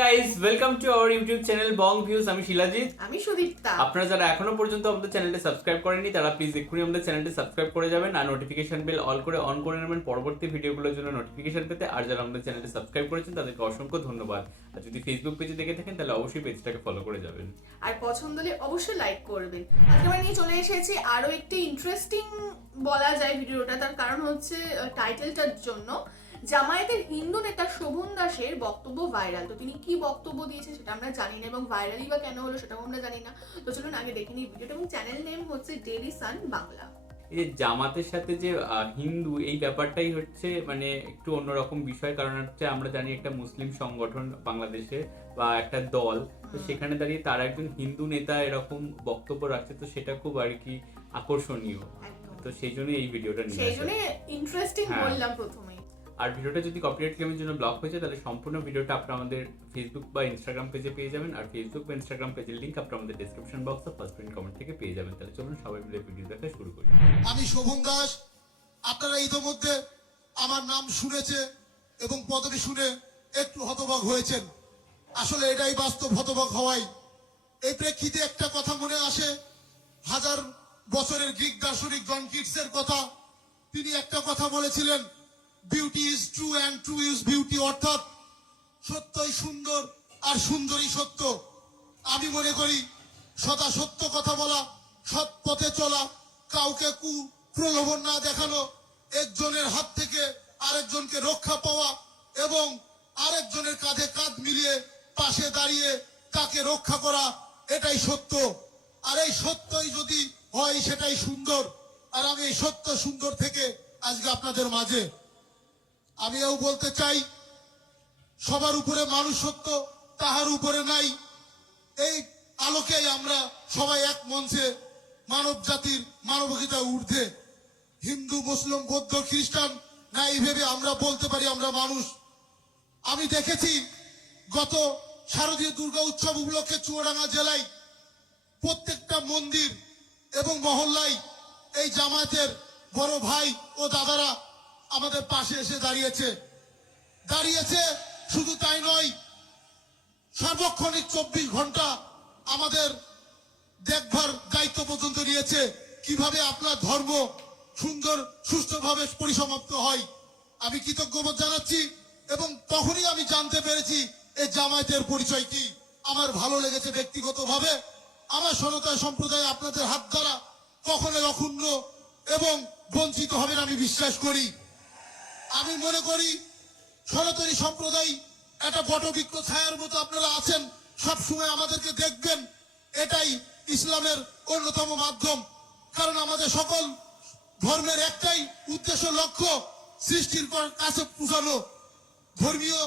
Guys, welcome to our YouTube channel Bong views. আমি শিলাজিৎ, আমি সুদীপ্তা। আপনারা যারা এখনো পর্যন্ত আমাদের চ্যানেলটি সাবস্ক্রাইব করেননি তারা প্লিজ এক্ষুনি আমাদের চ্যানেলটি সাবস্ক্রাইব করে যাবেন আর নোটিফিকেশন বেল অল করে অন করে নেবেন পরবর্তী ভিডিওগুলোর জন্য নোটিফিকেশন পেতে। আর যারা আমাদের চ্যানেলটি সাবস্ক্রাইব করেছেন তাদেরকে অসংখ্য ধন্যবাদ। আর যদি ফেসবুক পেজে দেখে থাকেন তাহলে অবশ্যই পেজটাকে ফলো করে যাবেন আর পছন্দ হলে অবশ্যই লাইক করবেন। আজকে আমরা নিয়ে চলে এসেছি আরো একটি ইন্টারেস্টিং বলা যায় ভিডিওটা, তার কারণ হচ্ছে টাইটেলটার জন্য। জামায়াতের হিন্দু নেতা শোভন দাসের বক্তব্য ভাইরাল। তো তিনি কি বক্তব্য দিয়েছে সেটা আমরা জানি না, এবং ভাইরালই বা কেন হলো সেটাও আমরা জানি না। তো চলুন আগে দেখে নিই ভিডিওটা, এবং চ্যানেল নেম হচ্ছে ডেইলি সান বাংলা। এই জামাতের সাথে যে হিন্দু, এই ব্যাপারটাই হচ্ছে মানে একটু অন্যরকম বিষয়। কারণ হচ্ছে আমরা জানি একটা মুসলিম সংগঠন বাংলাদেশে বা একটা দল, তো সেখানে দাঁড়িয়ে তার একজন হিন্দু নেতা এরকম বক্তব্য রাখছে, তো সেটা খুব আর কি আকর্ষণীয়। তো সেই জন্য এই ভিডিওটা নিয়ে সেই জন্য ইন্টারেস্টিং হ্যাঁ। বললাম প্রথমেই। আর ভিডিওটা যদি কপিরাইট ক্লেমের জন্য ব্লক হয়েছে তাহলে সম্পূর্ণ ভিডিওটা আপনারা আমাদের ফেসবুক বা ইনস্টাগ্রাম পেজে পেয়ে যাবেন। আর ফেসবুক বা ইনস্টাগ্রাম পেজের লিংক আপনারা আমাদের ডেসক্রিপশন বক্স বা ফার্স্ট পিন কমেন্ট থেকে পেয়ে যাবেন। তাহলে চলুন সবাই মিলে ভিডিও দেখা শুরু করি। আমি শোভন দাস। আপনারা ইতোমধ্যে আমার নাম শুনেছে এবং পদবি শুনে একটু হতবাক হয়েছেন। আসলে এটাই বাস্তব, হতবাক হওয়াই। এই প্রেক্ষিতে একটা কথা মনে আসে, হাজার বছরের গ্রিক দার্শনিক জন কিটসের কথা। তিনি একটা কথা বলেছিলেন, beauty is true and true is beauty, অর্থাৎ সত্যই সুন্দর আর সুন্দরই সত্য। আমি মনে করি সদা সত্য কথা বলা, সৎ পথে চলা, কাউকে প্রলোভন না দেখানো, একজনের হাত থেকে আরেকজনকে রক্ষা পাওয়া এবং আরেকজনের কাঁধে কাঁধ মিলিয়ে পাশে দাঁড়িয়ে তাকে রক্ষা করা, এটাই সত্য। আর এই সত্যই যদি হয় সেটাই সুন্দর। আর আমি এই সত্য সুন্দর থেকে আজকে আপনাদের মাঝে আমি এও বলতে চাই, সবার উপরে মানুষ সত্য, তাহার উপরে নাই। এই আলোকেই আমরা সবাই এক মঞ্চে মানব জাতির মানবিকতা ঊর্ধ্বে, হিন্দু মুসলিম বৌদ্ধ খ্রিস্টান নাই ভেবে আমরা বলতে পারি আমরা মানুষ। আমি দেখেছি গত শারদীয় দুর্গা উৎসব উপলক্ষে চুয়াডাঙ্গা জেলায় প্রত্যেকটা মন্দির এবং মহল্লায় এই জামায়াতের বড় ভাই ও দাদারা আমাদের পাশে এসে দাঁড়িয়েছে। শুধু তাই নয়, সার্বক্ষণিক 24 ঘন্টা আমাদের দেখভার দায়িত্ব পর্যন্ত নিয়েছে, কিভাবে আপনার ধর্ম সুন্দর সুষ্ঠুভাবে পরিসমাপ্ত হয়। আমি কৃতজ্ঞতা জানাচ্ছি এবং তখনই আমি জানতে পেরেছি এই জামায়াতের পরিচয় কি। আমার ভালো লেগেছে ব্যক্তিগতভাবে। আমার সনাতন সম্প্রদায় আপনাদের হাত দ্বারা কখনোই অক্ষুণ্ণ এবং বঞ্চিত হবেন আমি বিশ্বাস করি। আমি মনে করি সনাতনী সম্প্রদায় একটা বটবৃক্ষ ছায়ার মতো আপনারা আছেন, সবসময় আমাদেরকে দেখবেন। এটাই ইসলামের অন্যতম মাধ্যম। কারণ আমাদের সকল ধর্মের একটাই উদ্দেশ্য, লক্ষ্য সৃষ্টির কাছে পৌঁছানো। ধর্মীয়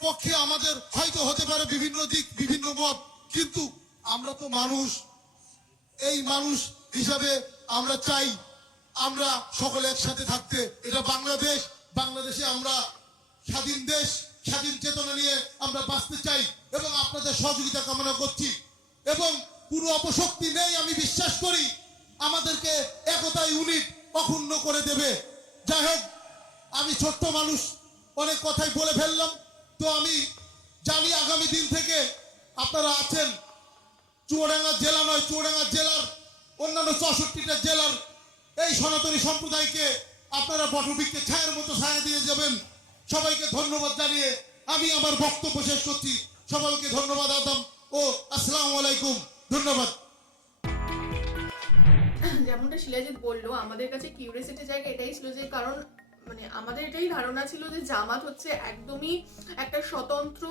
পক্ষে আমাদের হয়তো হতে পারে বিভিন্ন দিক, বিভিন্ন মত, কিন্তু আমরা তো মানুষ। এই মানুষ হিসাবে আমরা চাই আমরা সকলে একসাথে থাকতে। এটা বাংলাদেশ, বাংলাদেশে আমরা স্বাধীন দেশ, স্বাধীন চেতনা নিয়ে আমরা বাঁচতে চাই এবং আপনাদের সহযোগিতা কামনা করছি। এবং পুরো অপশক্তি নেই, আমি বিশ্বাস করি আমাদেরকে একতাই ইউনিট অক্ষুণ্ণ করে দেবে। যাই হোক, আমি ছোট্ট মানুষ, অনেক কথাই বলে ফেললাম। তো আমি জানি আগামী দিন থেকে আপনারা আছেন, চুয়াডাঙ্গা জেলা নয়, চুয়াডাঙ্গা জেলার অন্যান্য 64টা জেলার এই সনাতনী সম্প্রদায়কে আপনারা বটবৃক্ষে ছায়ের মতো ছায়া দিয়ে যাবেন। সবাইকে ধন্যবাদ জানিয়ে আমি আমার বক্তব্য শেষ করছি। সবাইকে ধন্যবাদ আদাম ও আসসালামু আলাইকুম। ধন্যবাদ। যেমনটা শিলাজিৎ বললো, আমাদের কাছে কিউরিয়াসিটির জায়গা এটাই ছিল যে, কারণ মানে আমাদের এটাই ধারণা ছিল যে জামাত হচ্ছে একদমই একটা স্বতন্ত্র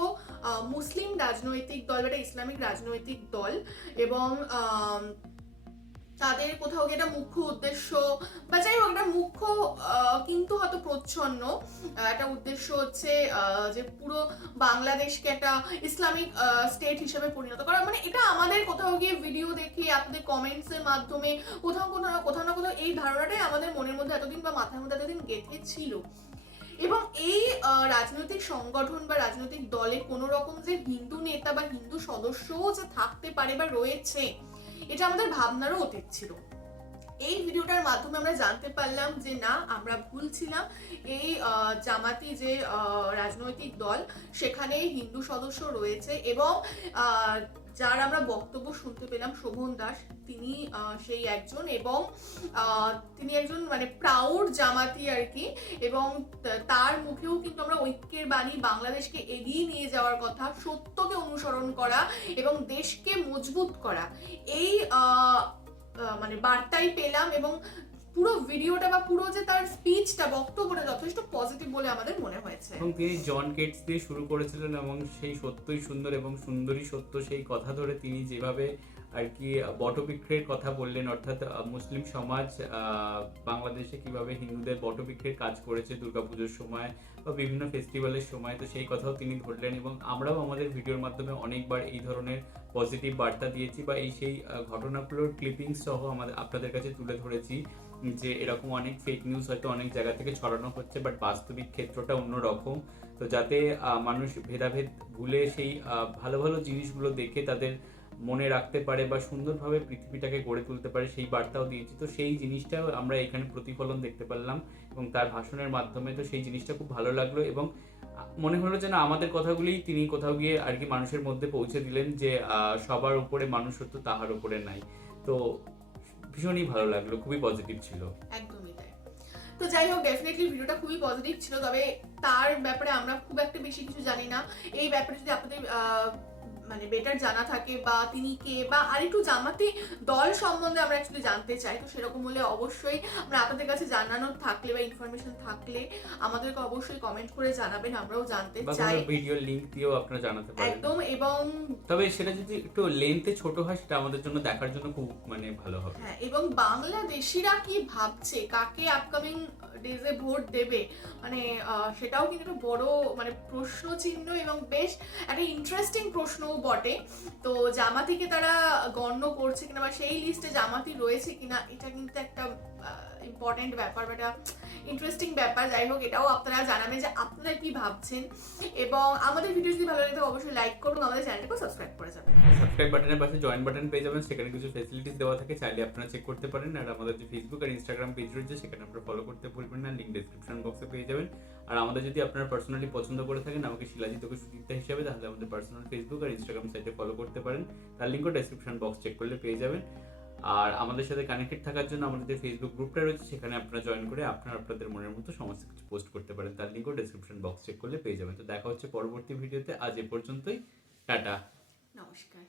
মুসলিম রাজনৈতিক দল, একটা ইসলামিক রাজনৈতিক দল, এবং তাদের কোথাও গিয়ে একটা মুখ্য উদ্দেশ্য বা যাই হোক একটা মুখ্য কিন্তু হয়তো প্রচ্ছন্ন একটা উদ্দেশ্য হচ্ছে যে পুরো বাংলাদেশকে একটা ইসলামিক স্টেট হিসেবে পরিণত করা। মানে এটা আমাদের কোথাও গিয়ে ভিডিও দেখে, আপনাদের কমেন্টস এর মাধ্যমে কোথাও না কোথাও এই ধারণাটাই আমাদের মনের মধ্যে এতদিন বা মাথার মধ্যে এতদিন গেঁথে ছিল। এবং এই রাজনৈতিক সংগঠন বা রাজনৈতিক দলে কোনো রকম যে হিন্দু নেতা বা হিন্দু সদস্যও যে থাকতে পারে বা রয়েছে, এটা আমাদের ভাবনারও অতীত ছিল। এই ভিডিওটার মাধ্যমে আমরা জানতে পারলাম যে না, আমরা ভুল ছিলাম। এই জামাতি যে রাজনৈতিক দল, সেখানে হিন্দু সদস্য রয়েছে এবং যার আমরা বক্তব্য শুনতে পেলাম, শোভন দাস, তিনি সেই একজন এবং তিনি একজন মানে প্রাউড জামাতি আর কি। এবং তার মুখেও কিন্তু আমরা ঐক্যের বাণী, বাংলাদেশকে এগিয়ে নিয়ে যাওয়ার কথা, সত্যকে অনুসরণ করা এবং দেশকে মজবুত করা, এই মানে বার্তাই পেলাম। এবং পুরো ভিডিওটা বা পুরো যে তার স্পিচটা, বক্তব্যটা যথেষ্ট পজিটিভ বলে আমাদের মনে হয়েছে। এবং তিনি জন কেটস দিয়ে শুরু করেছিলেন এবং সেই সত্যই সুন্দর এবং সুন্দরী সত্য, সেই কথা ধরে তিনি যেভাবে আর কি বটবৃক্ষের কথা বললেন, অর্থাৎ মুসলিম সমাজ বাংলাদেশে কিভাবে হিন্দুদের বটবৃক্ষের কাজ করেছে দুর্গাপুজোর সময় বা বিভিন্ন ফেস্টিভ্যালের সময়, তো সেই কথাও তিনি ধরলেন। এবং আমরাও আমাদের ভিডিওর মাধ্যমে অনেকবার এই ধরনের পজিটিভ বার্তা দিয়েছি বা এই সেই ঘটনাগুলোর ক্লিপিংস সহ আপনাদের কাছে তুলে ধরেছি যে এরকম অনেক ফেক নিউজ হয়তো অনেক জায়গা থেকে ছড়ানো হচ্ছে, বাট বাস্তবিক ক্ষেত্রটা অন্যরকম। তো যাতে মানুষ ভেদাভেদ ভুলে সেই ভালো ভালো জিনিসগুলো দেখে তাদের মনে রাখতে পারে বা সুন্দরভাবে পৃথিবীটাকে গড়ে তুলতে পারে, সেই বার্তাও দিয়েছি। তো সেই জিনিসটাও আমরা এখানে প্রতিফলন দেখতে পারলাম এবং তার ভাষণের মাধ্যমে। তো সেই জিনিসটা খুব ভালো লাগলো এবং মনে হলো যেন আমাদের কথাগুলোই তিনি কোথাও গিয়ে আর কি মানুষের মধ্যে পৌঁছে দিলেন যে সবার উপরে মানুষত্ব, তাহার উপরে নাই। তো ভীষণই ভালো লাগলো, খুবই পজিটিভ ছিল। একদমই তাই। তো যাই হোক, ডেফিনেটলি ভিডিওটা খুবই পজিটিভ ছিল, তবে তার ব্যাপারে আমরা খুব একটা বেশি কিছু জানি না। এই ব্যাপারে যদি আপনাদের মানে বেটার জানা থাকে বা তিনি কে বা আরেকটু জামাতি দল সম্বন্ধে আমরা অ্যাকচুয়ালি জানতে চাই, তো সেরকম হলে অবশ্যই আমরা আপনাদের কাছে জানানোর থাকলে বা ইনফরমেশন থাকলে আমাদেরকে অবশ্যই কমেন্ট করে জানাবেন, আমরাও জানতে বা চাই। কোনো ভিডিও লিংক দিয়েও আপনারা জানাতে পারেন একদম। এবং তবে সেটা যদি একটু লেন্থে ছোট হয় সেটা আমাদের জন্য দেখার জন্য খুব মানে ভালো হবে। হ্যাঁ, এবং বাংলাদেশিরা কি ভাবছে, কাকে আপকামিং ডেজে ভোট দেবে, মানে সেটাও কিন্তু একটা বড় মানে প্রশ্ন চিহ্ন এবং বেশ একটা ইন্টারেস্টিং প্রশ্নও বটে। তো জামাতিকে তারা গণ্য করছে কিনা বা সেই লিস্টে জামাতি রয়েছে কিনা, এটা কিন্তু একটা ইম্পর্টেন্ট ব্যাপার বা একটা ইন্টারেস্টিং ব্যাপার। যাই হোক, এটাও আপনারা জানাবেন যে আপনারা কি ভাবছেন। এবং আমাদের ভিডিও যদি ভালো লাগে অবশ্যই লাইক করুন, আমাদের চ্যানেলটাকে সাবস্ক্রাইব করে যাবেন। সাবস্ক্রাইব বাটনের পাশে জয়েন বাটন পেয়ে যাবেন, সেখানে কিছু ফ্যাসিলিটিস দেওয়া থাকে, চাইলে আপনারা চেক করতে পারেন। আর আমাদের যে ফেসবুক আর ইনস্টাগ্রাম পেজ রয়েছে সেখানে আপনারা ফলো করতে ভুলবেন না, লিঙ্ক ডেসক্রিপশন বক্সে পেয়ে যাবেন। আর আমাদের যদি আপনারা পার্সোনালি পছন্দ করে থাকেন আমাকে শিলাজিৎ ওকে সুদীপ্তা হিসেবে, তাহলে আমাদের পার্সোনাল ফেসবুক আর ইনস্টাগ্রাম সাইটে ফলো করতে পারেন, তার লিঙ্কও ডেসক্রিপশন বক্স চেক করলে পেয়ে যাবেন। আর আমাদের সাথে কানেক্টেড থাকার জন্য আমাদের যে ফেসবুক গ্রুপটা রয়েছে সেখানে আপনারা জয়েন করে আপনাদের মনের মতো সমস্ত কিছু পোস্ট করতে পারেন, তার লিঙ্কও ডেসক্রিপশন বক্স চেক করলে পেয়ে যাবেন। তো দেখা হচ্ছে পরবর্তী ভিডিওতে, আজ এ পর্যন্তই, টাটা, নমস্কার।